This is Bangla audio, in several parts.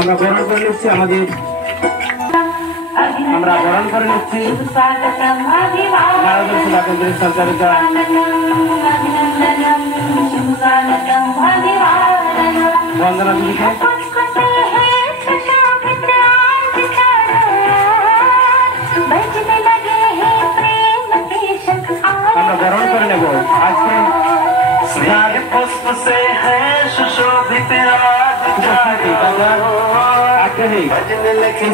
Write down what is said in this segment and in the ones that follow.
আমরা গ্রহণ করে নিচ্ছি আমরা গ্রহণ করে নিচ্ছি সঞ্চালিত বন্দনা দিদিকে আমরা গ্রহণ করে নেব আজকে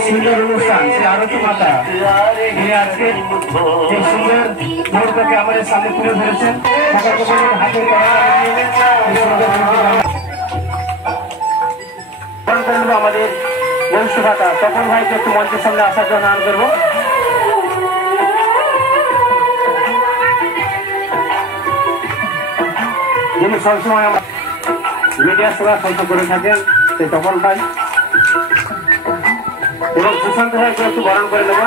সুন্দর অনুষ্ঠান সে আরতি মাতা তিনি আজকে এই সুন্দর মুহূর্তকে আমাদের সামনে তুলে ধরেছেন হাতের আমাদের বরিষ্ঠ ভাতা তখন ভাইকে একটু মঞ্চের সামনে আসার জন্য আহ্বান করবো। যিনি সবসময় আমার মিডিয়ার সেবা সন্ত করে থাকেন সেই তপন ভাই এবং সুশান্ত ভাইকে একটু বরণ করে নেব।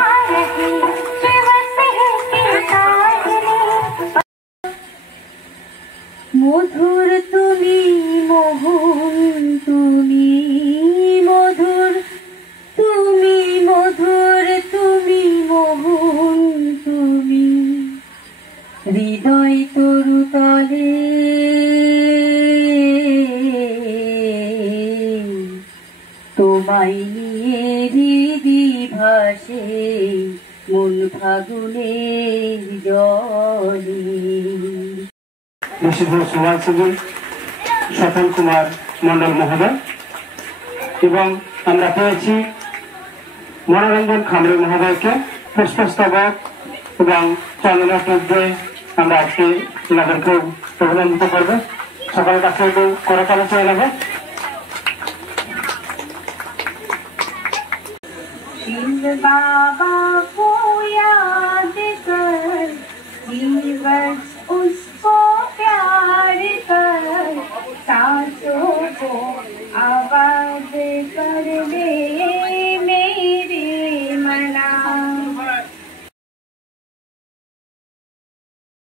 মধুর তুমি মোহন তুমি মধুর তুমি মধুর তুমি মোহন তুমি হৃদয় তরু তলে তোমায় নিয়ে হৃদি ভাসে মন ফাগুনের জলে। সফল কুমার মন্ডল মহোদয় এবং আমরা পেয়েছি মনোরঞ্জন খামরে মহোদয়কে পুষ্পস্তবক এবং চন্দনাটক দিয়ে আমরা আজকে এনাদেরকে অভিনন্দিত করবো। সকালের কাছে একটু করতালি চেয়ে নেব। বাবা